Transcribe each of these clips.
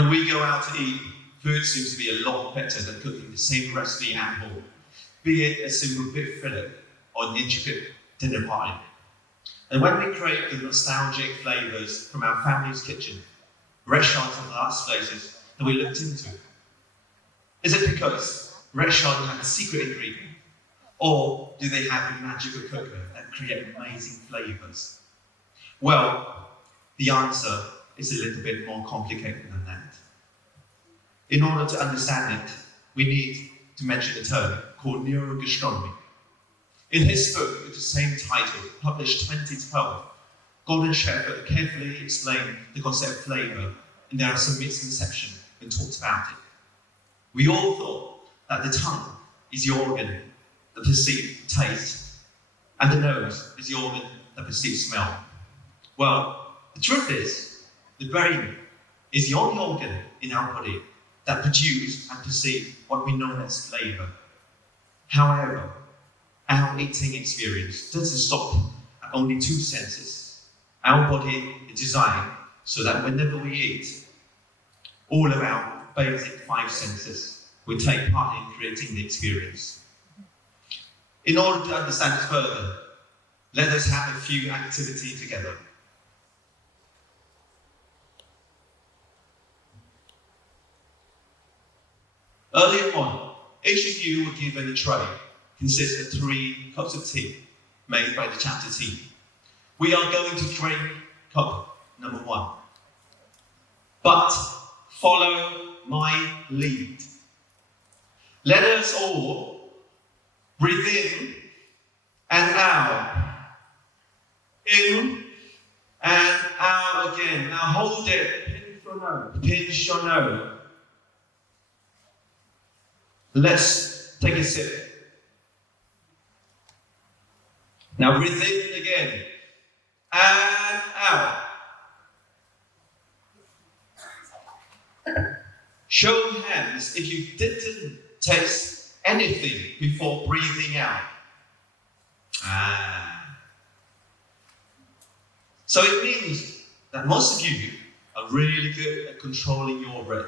When we go out to eat, food seems to be a lot better than cooking the same recipe at home, be it a simple beef fillet or an intricate dinner party. And when we crave the nostalgic flavours from our family's kitchen, restaurants are the last places that we looked into. Is it because restaurants have a secret ingredient? Or do they have a magical cooker that create amazing flavours? Well, the answer is a little bit more complicated than that. In order to understand it, we need to mention a term called neurogastronomy. In his book with the same title, published 2012, Gordon Shepherd carefully explained the concept of flavour, and there are some misconceptions when talked about it. We all thought that the tongue is the organ that perceives taste, and the nose is the organ that perceives smell. Well, the truth is, the brain is the only organ in our body that produces and perceives what we know as flavour. However, our eating experience doesn't stop at only 2 senses. Our body is designed so that whenever we eat, all of our basic 5 senses will take part in creating the experience. In order to understand it further, let us have a few activities together. Earlier on, each of you were given a tray consisting of 3 cups of tea made by the chapter team. We are going to drink cup number 1. But follow my lead. Let us all breathe in and out. In and out again. Now hold it. Pinch your nose. Pinch your nose. Let's take a sip. Now breathe in again. And out. Show hands if you didn't taste anything before breathing out. So it means that most of you are really good at controlling your breath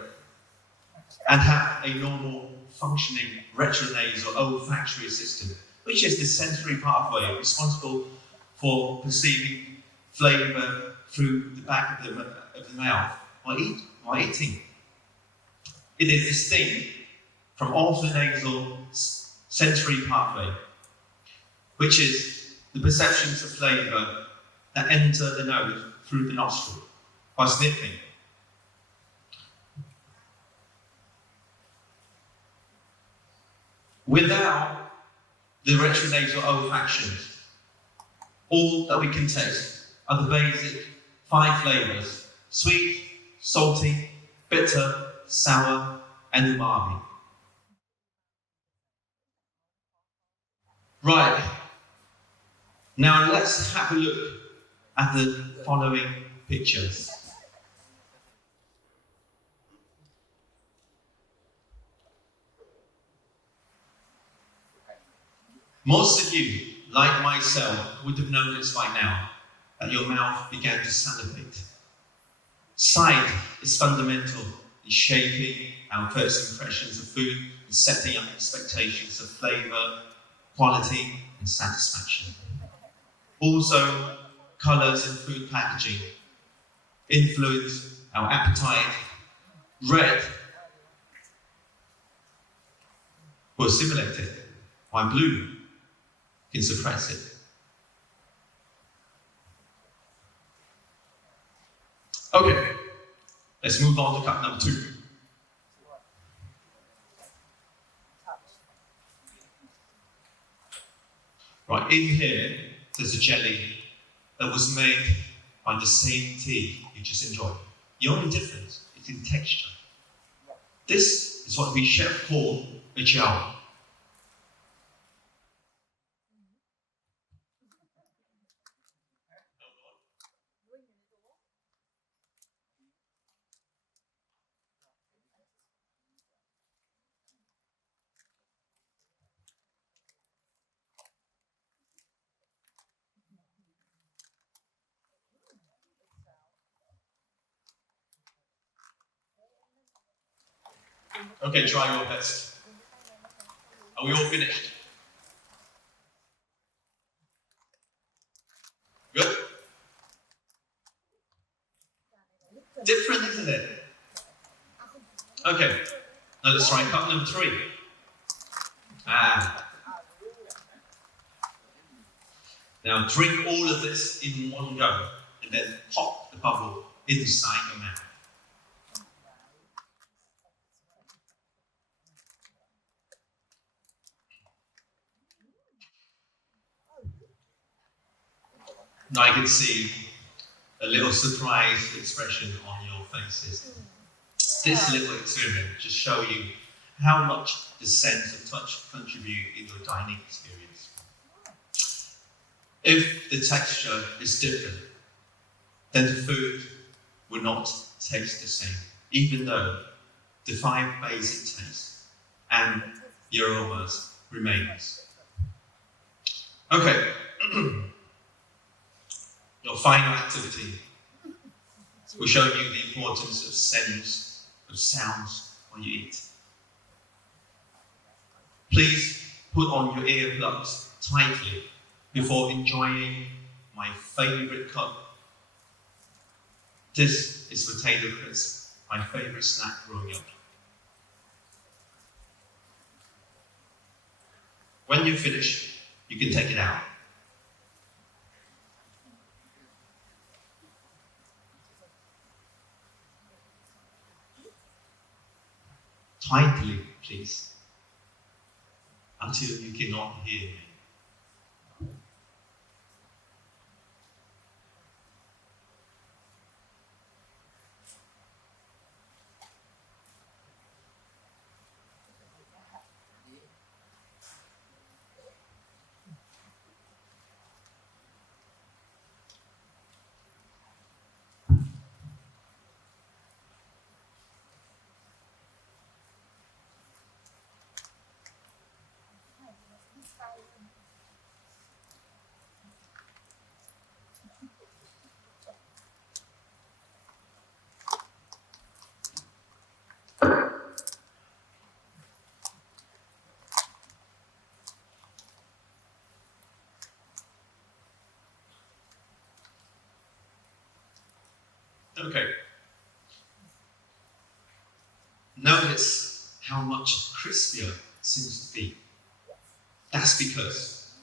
and have a normal functioning retronasal olfactory system, which is the sensory pathway responsible for perceiving flavour through the back of the mouth while eating. It is distinct from orthonasal sensory pathway, which is the perceptions of flavour that enter the nose through the nostril by sniffing. Without the retronasal olfactions, all that we can taste are the basic 5 flavours: sweet, salty, bitter, sour, and umami. Right, now let's have a look at the following pictures. Most of you, like myself, would have noticed by now that your mouth began to salivate. Sight is fundamental in shaping our first impressions of food and setting up expectations of flavour, quality, and satisfaction. Also, colours in food packaging influence our appetite. Red will stimulate it, while blue can suppress it. Okay, let's move on to cup number 2. Right, in here, there's a jelly that was made by the same tea you just enjoyed. The only difference is in texture. This is what we chef call a gel. Okay, try your best. Are we all finished? Good? Different, isn't it? Okay, now let's try cup number 3. Now drink all of this in one go, and then pop the bubble inside your mouth. Now I can see a little surprised expression on your faces. This little experiment just show you how much the sense of touch contribute in your dining experience. If the texture is different, then the food will not taste the same, even though the 5 basic tastes and the aromas remains. Okay, your final activity will show you the importance of scents, of sounds when you eat. Please put on your earplugs tightly before enjoying my favourite cup. This is potato crisp, my favourite snack growing up. When you finish, you can take it out. Tightly, please, until you cannot hear me. Okay. Notice how much crispier it seems to be. That's because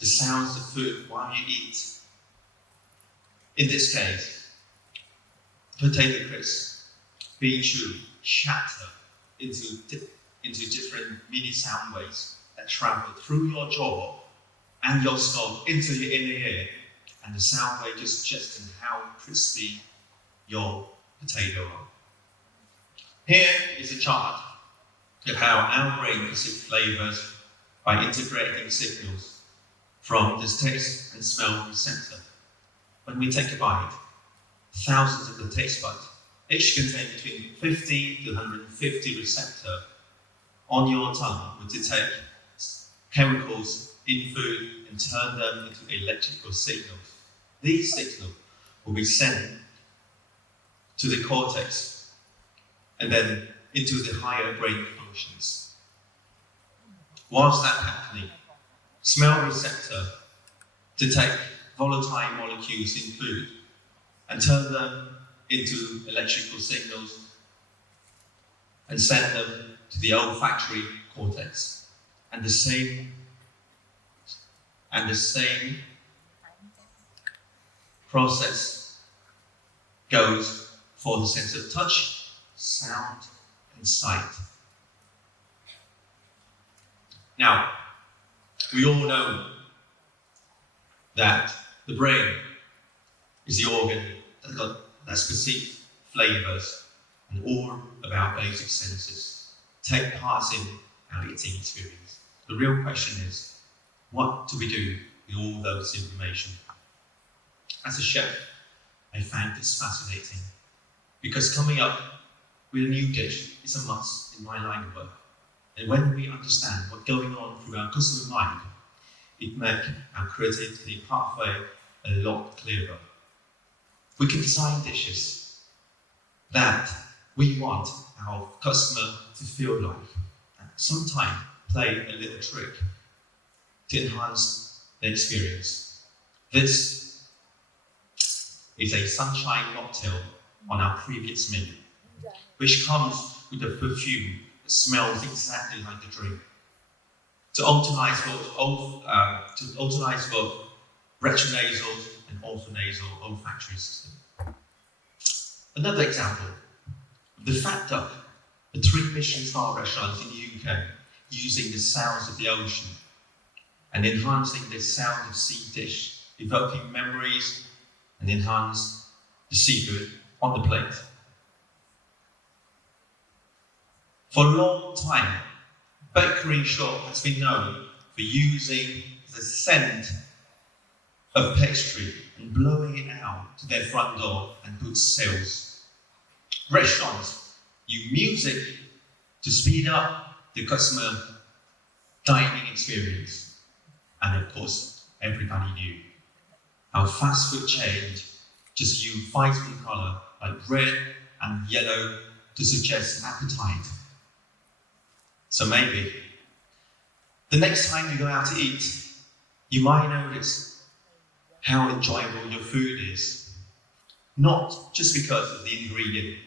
the sounds of food while you eat. In this case, potato crisp being chewed shatter into different mini sound waves that travel through your jaw and your skull into your inner ear, and the sound wave just suggesting how crispy your potato are. Here is a chart of how our brain perceives flavors by integrating signals from the taste and smell receptor. When we take a bite, thousands of the taste buds, each contain between 50 to 150 receptors on your tongue, will detect chemicals in food and turn them into electrical signals. These signals will be sent to the cortex and then into the higher brain functions. Whilst that's happening, smell receptor detect volatile molecules in food and turn them into electrical signals and send them to the olfactory cortex. And the same process goes for the sense of touch, sound, and sight. Now, we all know that the brain is the organ that perceives flavors and all of our basic senses take part in our eating experience. The real question is, what do we do with all those information? As a chef, I find this fascinating because coming up with a new dish is a must in my line of work. And when we understand what's going on through our customer mind, it makes our creativity pathway a lot clearer. We can design dishes that we want our customer to feel like. Sometimes play a little trick to enhance the experience. This is a sunshine mocktail on our previous menu, which comes with a perfume that smells exactly like the drink. To optimize both retronasal and alternasal olfactory system. Another example, the Fat Duck, the 3 Michelin star restaurants in the UK, using the sounds of the ocean and enhancing the sound of sea dish, evoking memories and enhance the seafood on the plate. For a long time, bakery shop has been known for using the scent of pastry and blowing it out to their front door and boost sales. Restaurants use music to speed up the customer dining experience. And of course, everybody knew how fast food chain just use vitamin color like red and yellow to suggest appetite. So maybe the next time you go out to eat, you might notice how enjoyable your food is. Not just because of the ingredient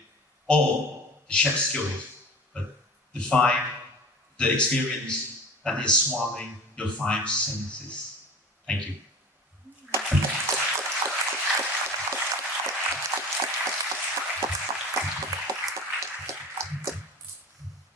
or the chef's skills, but the experience that is swamping your 5 senses. Thank you.